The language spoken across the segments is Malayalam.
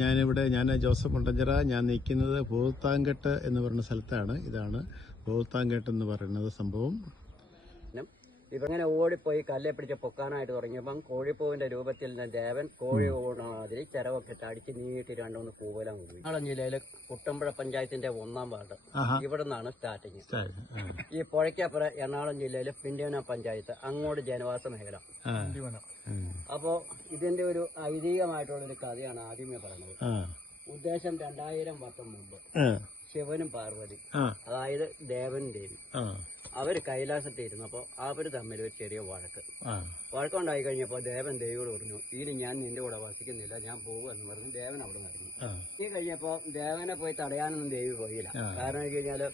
ഞാൻ ജോസഫ് മുണ്ടഞ്ചിറ. ഞാൻ നിൽക്കുന്നത് ഭൂത്താങ്കെട്ട് എന്ന് പറയുന്ന സ്ഥലത്താണ്. ഇതാണ് ഭൂത്താങ്കെട്ട് എന്ന് പറയുന്നത് സംഭവം. ഇവങ്ങനെ ഓടിപ്പോയി കല്ലെ പിടിച്ച് പൊക്കാനായിട്ട് തുടങ്ങിയപ്പം കോഴിപ്പൂവിന്റെ രൂപത്തിൽ നിന്ന് ദേവൻ കോഴി ഓണാതിരി ചിരവൊക്കെ അടിച്ച് നീട്ടി രണ്ടൊന്ന് പൂവലാൻ കൊണ്ടുപോയി. എറണാകുളം ജില്ലയിലെ കുട്ടമ്പുഴ പഞ്ചായത്തിന്റെ 1-ാം വാർഡ്. ഇവിടെ നിന്നാണ് സ്റ്റാർട്ടിങ്. ഈ പുഴയ്ക്കപ്പുറം എറണാകുളം ജില്ലയിലെ പിണ്ടിവന പഞ്ചായത്ത്, അങ്ങോട്ട് ജനവാസ മേഖല. അപ്പോ ഇതിന്റെ ഒരു ഐതിഹ്യമായിട്ടുള്ളൊരു കഥയാണ് ആദ്യമേ പറയുന്നത്. ഉദ്ദേശം 2000 വർഷം മുമ്പ് ശിവനും പാർവതി, അതായത് ദേവനും ദേവി, അവര് കൈലാസത്തിൽ ഇരുന്നപ്പോ അവര് തമ്മിൽ ഒരു ചെറിയ വഴക്കുണ്ടായി കഴിഞ്ഞപ്പോ ദേവൻ ദേവിയോട് പറഞ്ഞു, ഇനി ഞാൻ നിന്റെ കൂടെ വസിക്കുന്നില്ല, ഞാൻ പോകുമെന്ന് പറഞ്ഞു ദേവൻ അവിടെ നിന്ന് ഇറങ്ങി. ഈ കഴിഞ്ഞപ്പോ ദേവനെ പോയി തടയാനൊന്നും ദേവി പോയില്ല. കാരണം എന്ന് കഴിഞ്ഞാല്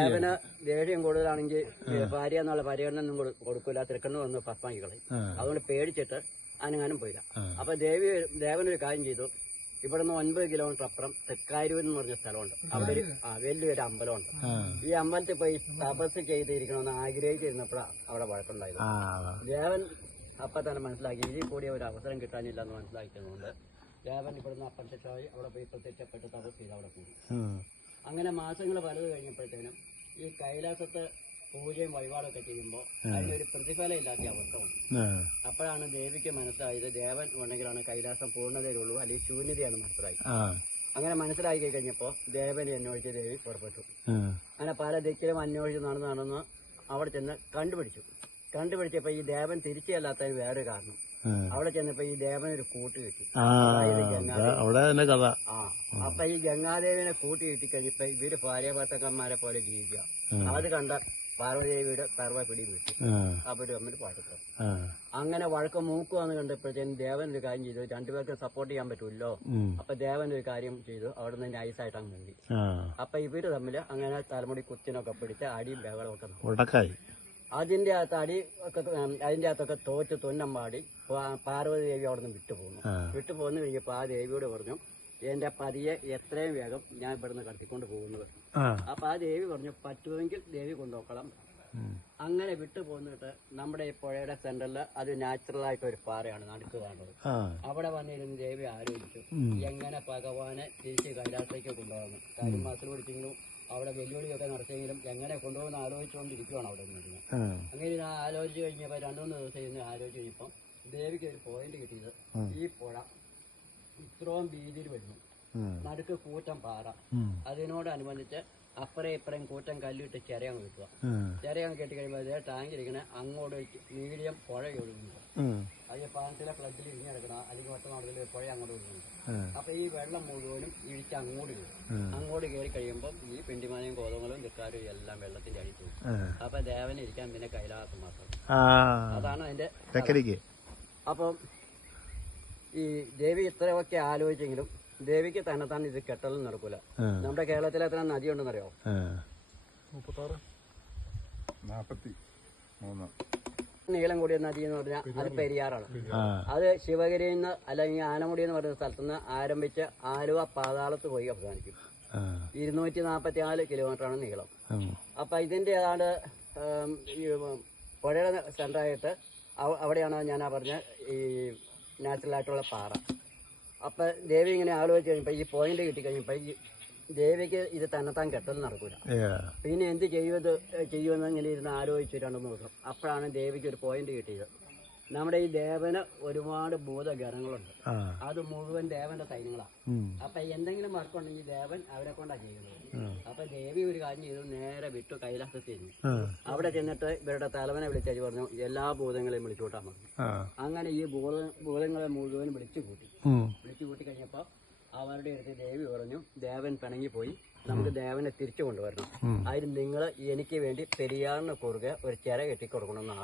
ദേവന് ദേഷ്യം കൂടുതലാണെങ്കിൽ ഭാര്യ എന്നുള്ള പരിഗണന ഒന്നും കൊടുക്കൂല, തിരക്കണ്ണു വന്ന് പപ്പാക്കി കളയും. അതുകൊണ്ട് പേടിച്ചിട്ട് അനങ്ങാനും പോയില്ല. അപ്പൊ ദേവനൊരു കാര്യം ചെയ്തു. ഇവിടുന്ന് 9 കിലോമീറ്റർ അപ്പുറം തെക്കാരൂർ എന്ന് പറഞ്ഞ സ്ഥലമുണ്ട്. അവിടെ ഒരു വലിയൊരു അമ്പലമുണ്ട്. ഈ അമ്പലത്തിൽ പോയി തപസ് ചെയ്തിരിക്കണമെന്ന് ആഗ്രഹിച്ചിരുന്നപ്പോഴാണ് അവിടെ വഴക്കുണ്ടായത്. ദേവൻ അപ്പൊ തന്നെ മനസ്സിലാക്കി ഇതിൽ കൂടി ഒരു അവസരം കിട്ടാനില്ല എന്ന് മനസ്സിലാക്കിയതുകൊണ്ട് ദേവൻ ഇവിടുന്ന് അപ്രത്യക്ഷമായി അവിടെ പോയി പ്രത്യക്ഷപ്പെട്ട് തപസ് ചെയ്ത് അവിടെ കൂടി. അങ്ങനെ മാസങ്ങൾ പലത് കഴിഞ്ഞപ്പോഴത്തേനും ഈ കൈലാസത്ത് പൂജയും വഴിപാടൊക്കെ ചെയ്യുമ്പോൾ അതിനൊരു പ്രതിഫലം ഇല്ലാത്ത അവസ്ഥ വന്നു. അപ്പോഴാണ് ദേവിക്ക് മനസ്സിലായത് ദേവൻ ഉണ്ടെങ്കിലാണ് കൈലാസം പൂർണ്ണതയിലുള്ളൂ, അല്ലെങ്കിൽ ശൂന്യതയാണ് മനസ്സിലായി. അങ്ങനെ മനസ്സിലാക്കി കഴിഞ്ഞപ്പോ ദേവനെ അന്വേഷിച്ച് ദേവി പുറപ്പെട്ടു. അങ്ങനെ പല ദിക്കിലും അന്വേഷിച്ച് നടന്ന് അവിടെ ചെന്ന് കണ്ടുപിടിച്ചപ്പോ ഈ ദേവൻ തിരിച്ചു ചെല്ലാത്തതിന് വേറൊരു കാരണം. അവിടെ ചെന്നപ്പോ ഈ ദേവനൊരു കൂട്ട് കിട്ടി. അപ്പൊ ഈ ഗംഗാദേവിനെ കൂട്ടി കിട്ടിക്കഴിഞ്ഞപ്പോ ഇവര് ഭാര്യാഭർത്താക്കന്മാരെ പോലെ ജീവിക്കുക. അത് കണ്ട പാർവതിദേവിയുടെ സർവ്വ പിടി വിട്ടു. അവര് തമ്മിൽ വഴക്കം. അങ്ങനെ വഴക്കം മൂക്കുവാന്ന് കണ്ടപ്പോഴത്തേനും ദേവൻ ഒരു കാര്യം ചെയ്തു, രണ്ടുപേർക്ക് സപ്പോർട്ട് ചെയ്യാൻ പറ്റൂല്ലോ. അപ്പൊ ദേവൻ ഒരു കാര്യം ചെയ്തു, അവിടെ നിന്ന് നൈസായിട്ട് അങ്ങ് മുങ്ങി. അപ്പൊ ഇവര് തമ്മിൽ അങ്ങനെ തലമുടി കുത്തിനൊക്കെ പിടിച്ച് അടിയും ബഹളമൊക്കെ. അതിന്റെ അകത്തൊക്കെ തോറ്റ് തുന്നം പാടി പാർവതി ദേവി അവിടെ നിന്ന് വിട്ടുപോന്നു കഴിഞ്ഞപ്പോ ആ ദേവിയോട് പറഞ്ഞു, എന്റെ പതിയെ എത്രയും വേഗം ഞാൻ ഇവിടുന്ന് കടത്തിക്കൊണ്ട് പോകുന്നത്. അപ്പൊ ആ ദേവി പറഞ്ഞു, പറ്റുമെങ്കിൽ ദേവി കൊണ്ടുപോക്കണം. അങ്ങനെ വിട്ടു പോന്നിട്ട് നമ്മുടെ ഈ പുഴയുടെ സെന്ററിൽ അത് നാച്ചുറൽ ആയിട്ട് ഒരു പാറയാണ് നടുക്ക് കാണുന്നത്. അവിടെ വന്നിരുന്ന് ദേവി ആലോചിച്ചു എങ്ങനെ ഭഗവാനെ തിരിച്ച് കൈലാസത്തേക്ക് കൊണ്ടുപോകുന്നു. കാര്യം മാസം പിടിച്ചെങ്കിലും അവിടെ വെല്ലുവിളിയൊക്കെ നടത്തിയെങ്കിലും എങ്ങനെ കൊണ്ടുപോകുന്ന ആലോചിച്ചുകൊണ്ടിരിക്കുകയാണ് അവിടെ നിന്ന്. അങ്ങനെ ഞാൻ ആലോചിച്ച് കഴിഞ്ഞപ്പോ 2-3 ദിവസം ഇരുന്ന് ആലോചിച്ച് കഴിഞ്ഞപ്പം ദേവിക്ക് ഒരു പോയിന്റ് കിട്ടിയത്, ഈ പുഴ ഇത്രയും വീതിയിൽ വരുന്നു, നടുക്ക് കൂറ്റം പാറ, അതിനോടനുബന്ധിച്ച് അപ്പറേ ഇപ്പറേം കൂറ്റം കല്ലിട്ട് ചിരയങ്ങ് കിട്ടുക. ചിരയങ്ങ് കെട്ടി കഴിയുമ്പോൾ അതേ ടാങ്കിരിക്കണ അങ്ങോട്ട് മീഡിയം പുഴ ഒഴുകുന്നു. അത് പാനത്തിലെ ഫ്ലഡിൽ ഇരിഞ്ഞ് കിടക്കണം, അല്ലെങ്കിൽ ഒറ്റനാട്ടിൽ പുഴ അങ്ങോട്ട് ഒഴുകുന്നു. അപ്പൊ ഈ വെള്ളം മുഴുവനും ഇഴിച്ച് അങ്ങോട്ട് കയറും. അങ്ങോട്ട് കയറി കഴിയുമ്പോൾ ഈ പിണ്ടിമാനയും കോതങ്ങളും തെക്കാരും എല്ലാം വെള്ളത്തിന്റെ അടിച്ചു. അപ്പൊ ദേവന് ഇരിക്കാൻ പിന്നെ കൈലാസം മാത്രം. അതാണ് അതിന്റെ. അപ്പം ഈ ദേവി ഇത്രയൊക്കെ ആലോചിച്ചെങ്കിലും ദേവിക്ക് തന്നെ ഇത് കെട്ടലും നടക്കൂല. നമ്മുടെ കേരളത്തിൽ എത്ര നദി ഉണ്ടെന്നറിയോ? 46 നീളം കൂടിയ നദി എന്ന് പറഞ്ഞാൽ അത് പെരിയാറാണ്. അത് ശിവഗിരിയിൽ നിന്ന് അല്ലെങ്കിൽ ആനമുടി എന്ന് പറയുന്ന സ്ഥലത്തുനിന്ന് ആരംഭിച്ച് ആലുവ പാതാളത്ത് പോയി അവസാനിക്കും. 244 കിലോമീറ്ററാണ് നീളം. അപ്പൊ ഇതിന്റെ ഏതാണ്ട് പുഴയുടെ സെന്ററായിട്ട് അവിടെയാണ് ഞാൻ പറഞ്ഞ ഈ നാച്ചുറൽ ആയിട്ടുള്ള പാറ. അപ്പൊ ദേവി ഇങ്ങനെ ആലോചിച്ച് കഴിഞ്ഞപ്പോ ഈ പോയിന്റ് കിട്ടിക്കഴിഞ്ഞപ്പോ ഈ ദേവിക്ക് ഇത് തന്നെത്താൻ കെട്ടൽ നടക്കൂല. പിന്നെ എന്ത് ചെയ്യുമെന്ന് ഇങ്ങനെ ഇരുന്ന് ആലോചിച്ചു 2-3 ദിവസം. അപ്പോഴാണ് ദേവിക്ക് ഒരു പോയിന്റ് കിട്ടിയത്. നമ്മുടെ ഈ ദേവന് ഒരുപാട് ഭൂതഗണങ്ങളുണ്ട്, അത് മുഴുവൻ ദേവന്റെ സൈന്യങ്ങളാണ്. അപ്പൊ എന്തെങ്കിലും വർക്കുണ്ടെങ്കിൽ ദേവൻ അവരെ കൊണ്ടാ ചെയ്യുന്നത്. അപ്പൊ ദേവി ഒരു കാര്യം ചെയ്തു, നേരെ വിട്ടു കൈലാസത്തിൽ. അവിടെ ചെന്നിട്ട് ഇവരുടെ തലവനെ വിളിച്ചു പറഞ്ഞു, എല്ലാ ഭൂതങ്ങളെയും വിളിച്ചുകൂട്ടാൻ പറഞ്ഞു. അങ്ങനെ ഈ ഭൂതങ്ങളെ മുഴുവൻ വിളിച്ചു കൂട്ടി കഴിഞ്ഞപ്പോ അവരുടെ അടുത്ത് ദേവി പറഞ്ഞു, ദേവൻ പിണങ്ങിപ്പോയി, നമുക്ക് ദേവനെ തിരിച്ചു കൊണ്ടുവരണം. അതിന് നിങ്ങൾ എനിക്ക് വേണ്ടി പെരിയാറിന് കുറുകെ ഒരു ചിര കെട്ടിക്കൊടുക്കണമെന്ന്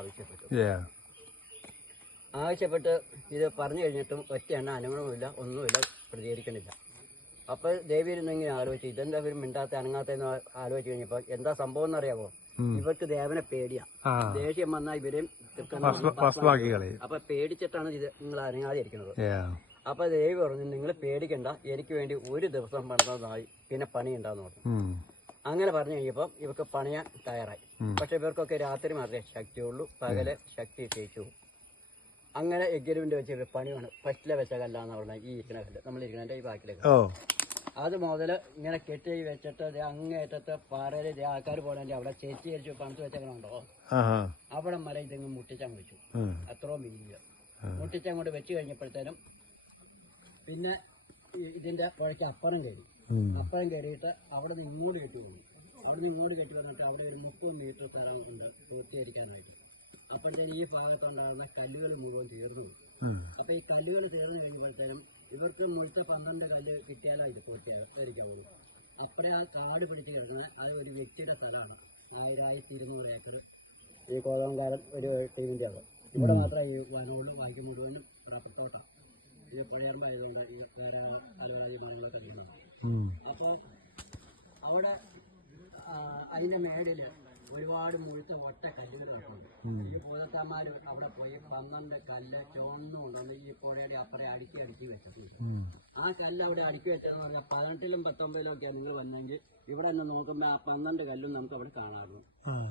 ആവശ്യപ്പെട്ട് ഇത് പറഞ്ഞു കഴിഞ്ഞിട്ടും ഒറ്റ എണ്ണ അനങ്ങണമില്ല, ഒന്നുമില്ല, പ്രതികരിക്കണില്ല. അപ്പൊ ദേവി ഇരുന്നിങ്ങനെ ആലോചിച്ചു, ഇതെന്താ ഇവർ മിണ്ടാത്ത അനങ്ങാത്തെന്ന് ആലോചിച്ച് കഴിഞ്ഞപ്പോ എന്താ സംഭവം എന്നറിയാമോ? ഇവർക്ക് ദേവനെ പേടിയാ. ദേഷ്യം വന്നാൽ ഇവരെയും അപ്പൊ പേടിച്ചിട്ടാണ് ഇത് നിങ്ങൾ അനങ്ങാതെ ഇരിക്കുന്നത്. അപ്പൊ ദേവി പറഞ്ഞു, നിങ്ങൾ പേടിക്കണ്ട, എനിക്ക് വേണ്ടി ഒരു ദിവസം പണിതായി പിന്നെ പണിയുണ്ടാന്ന് പറഞ്ഞു. അങ്ങനെ പറഞ്ഞു കഴിഞ്ഞപ്പോ ഇവർക്ക് പണിയാൻ തയ്യാറായി. പക്ഷെ ഇവർക്കൊക്കെ രാത്രി മാത്രമേ ശക്തിയുള്ളൂ, പകല് ശക്തി ക്ഷയിച്ചു. അങ്ങനെ എഗ്രിമെന്റ് വെച്ചൊരു പണിയാണ് ഫസ്റ്റിലെ വെച്ച കല്ലാന്ന് പറഞ്ഞാൽ ഈ ഇരിക്കുന്ന കല്ല് നമ്മളിരിക്കുന്നതിന്റെ ഈ ബാക്കിലേക്ക് ഓ അത് മുതൽ ഇങ്ങനെ കെട്ടി വെച്ചിട്ട് അങ്ങേറ്റത്തെ പാറയിൽ ആൾക്കാർ പോകണമെങ്കിൽ അവിടെ ചേച്ചി ചേച്ചി പണിത്ത് വെച്ചോ അവിടെ മല ഇതെങ്ങ് മുട്ടിച്ചങ്ങ് വെച്ചു. അത്രയും വീതിയില്ല മുട്ടിച്ചങ്ങോട്ട് വെച്ച് കഴിഞ്ഞപ്പോഴത്തേനും പിന്നെ ഇതിന്റെ പുഴയ്ക്ക് അപ്പുറം കയറിയിട്ട് അവിടെ നിന്ന് ഇങ്ങോട്ട് കെട്ടി പോകും. അവിടെ നിന്ന് ഇങ്ങോട്ട് കെട്ടി വന്നിട്ട് അവിടെ ഒരു 30 മീറ്റർ സ്ഥലം കൊണ്ട് പൂർത്തീകരിക്കാനായിട്ട് അപ്പോഴത്തേനും ഈ ഭാഗത്തുണ്ടാകുന്ന കല്ലുകൾ മുഴുവൻ തീർന്നു. അപ്പൊ ഈ കല്ലുകൾ തീർന്നു കഴിയുമ്പോഴത്തേനും ഇവർക്ക് മുഴുത്ത 12 കല്ല് കിട്ടിയാലോ ഇത് പൂർത്തീകരിക്കാവുള്ളൂ. അപ്പറേ ആ കാട് പിടിച്ച് കിടക്കുന്നത് അത് ഒരു വ്യക്തിയുടെ സ്ഥലമാണ്. 1200 ഏക്കർ ഈ കോതമംഗലം ഒരു ടീമിന്റെ ആകും. ഇവിടെ മാത്രമേ ഈ വനോടും വായിക്കും മുഴുവനും റബ്ബർത്തോട്ടം ഇത് പുഴയർമ്പായതുകൊണ്ട് ഈ വേറെ അലവരാജി മരങ്ങളൊക്കെ ചെയ്യുന്നത്. അപ്പൊ അവിടെ അതിന്റെ മേടില് ഒരുപാട് മുഴുത്ത ഒറ്റ കല്ലുകൾ കിടപ്പുണ്ട്. ഈ പൂതത്തന്മാര് അവിടെ പോയി 12 കല്ല് ചുവന്നു കൊണ്ടുവന്ന് ഈ പുഴയുടെ അപ്പുറം അടുക്കി വെച്ചിട്ടുണ്ട്. ആ കല്ല് അവിടെ അടുക്കി വെച്ചതെന്ന് പറഞ്ഞാൽ 18ലും 19ലും ഒക്കെയാണ് നിങ്ങൾ വന്നെങ്കിൽ ഇവിടെ നിന്ന് നോക്കുമ്പോൾ ആ 12 കല്ലും നമുക്ക് അവിടെ കാണാമായിരുന്നു.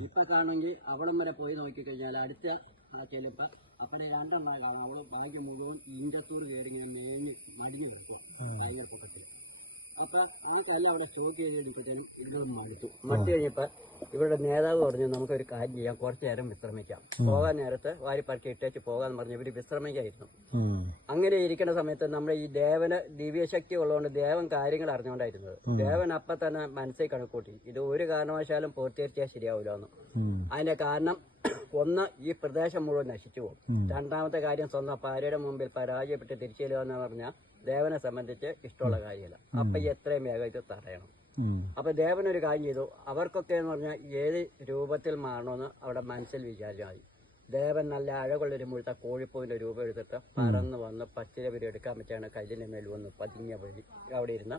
ഇപ്പൊ കാണുമെങ്കിൽ അവിടം വരെ പോയി നോക്കിക്കഴിഞ്ഞാൽ അടുത്ത ചെലപ്പോ അപ്പടെ 2 എണ്ണം കാണാം. അവള് ബാക്കി മുഴുവൻ ഇഞ്ചത്തൂർ കയറി ഇങ്ങനെ മേഞ്ഞ് നടിഞ്ഞു കൊടുക്കും ഭയങ്കര പൊക്കത്തിൽ. അപ്പൊ ആ കല്ല് അവിടെ സ്റ്റോക്ക് ചെയ്തെടുക്കുമ്പോഴത്തേനും ഇതിനോട് മടുത്തു കഴിഞ്ഞപ്പോ ഇവരുടെ നേതാവ് പറഞ്ഞു നമുക്കൊരു കാര്യം ചെയ്യാം, കുറച്ചു നേരം വിശ്രമിക്കാം. പോകാൻ നേരത്ത് വാരിപ്പറക്കി ഇട്ടേച്ച് പോകാന്ന് പറഞ്ഞ് ഇവര് വിശ്രമിക്കായിരുന്നു. അങ്ങനെ ഇരിക്കുന്ന സമയത്ത് നമ്മുടെ ഈ ദേവന് ദിവ്യശക്തി ഉള്ളതുകൊണ്ട് ദേവൻ കാര്യങ്ങൾ അറിഞ്ഞുകൊണ്ടായിരുന്നത്. ദേവൻ അപ്പൊ തന്നെ മനസ്സിൽ കണക്കൂട്ടി ഇത് ഒരു കാരണവശാലും പൂർത്തീകരിച്ചാൽ ശരിയാവില്ല എന്ന്. അതിന്റെ കാരണം ഒന്ന് ഈ പ്രദേശം മുഴുവൻ നശിച്ചു പോകും. രണ്ടാമത്തെ കാര്യം സ്വന്തം ഭാര്യയുടെ മുമ്പിൽ പരാജയപ്പെട്ട് തിരിച്ചു ചെല്ലുക എന്ന് പറഞ്ഞാൽ ദേവനെ സംബന്ധിച്ച് ഇഷ്ടമുള്ള കാര്യമല്ല. അപ്പൊ എത്രയും വേഗം ഇത് തടയണം. അപ്പൊ ദേവൻ ഒരു കാര്യം ചെയ്തു. അവർക്കൊക്കെ എന്ന് പറഞ്ഞാൽ ഏത് രൂപത്തിൽ മാറണമെന്ന് അവിടെ മനസ്സിൽ വിചാരിച്ചാൽ മതി. ദേവൻ നല്ല അഴകുള്ളൊരു മുഴുത്ത കോഴിപ്പൂവിന്റെ രൂപം എടുത്തിട്ട് പറന്ന് വന്ന് പച്ചിലവരി എടുക്കാൻ പറ്റിയാണ് കല്ലിന്റെ മേൽ വന്ന് പതിഞ്ഞ വഴി അവിടെ ഇരുന്ന്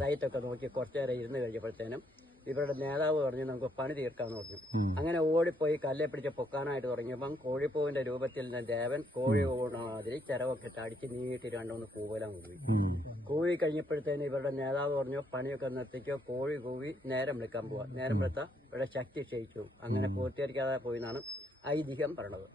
സൈറ്റൊക്കെ നോക്കി കുറച്ചേരം ഇരുന്ന് കഴിഞ്ഞപ്പോഴത്തേനും ഇവരുടെ നേതാവ് പറഞ്ഞു നമുക്ക് പണി തീർക്കാന്ന് പറഞ്ഞു. അങ്ങനെ ഓടിപ്പോയി കല്ലെ പിടിച്ച് പൊക്കാനായിട്ട് തുടങ്ങിയപ്പം കോഴിപ്പൂവിന്റെ രൂപത്തിൽ നിന്ന് ദേവൻ കോഴി ഓണാതിരി ചിരവൊക്കെ ഇട്ട് അടിച്ച് നീട്ടി 2-3 കൂവലാൻ കൂവി. കൂവി കഴിഞ്ഞപ്പോഴത്തേന് ഇവരുടെ നേതാവ് പറഞ്ഞു പണിയൊക്കെ നിർത്തിക്കോ, കോഴി കൂവി നേരം വിളിക്കാൻ പോവാ. നേരം വിളിത്താ ഇവിടെ ശക്തി ക്ഷയിച്ചു. അങ്ങനെ പൂർത്തീകരിക്കാതെ പോയി എന്നാണ് ഐതിഹ്യം പറഞ്ഞത്.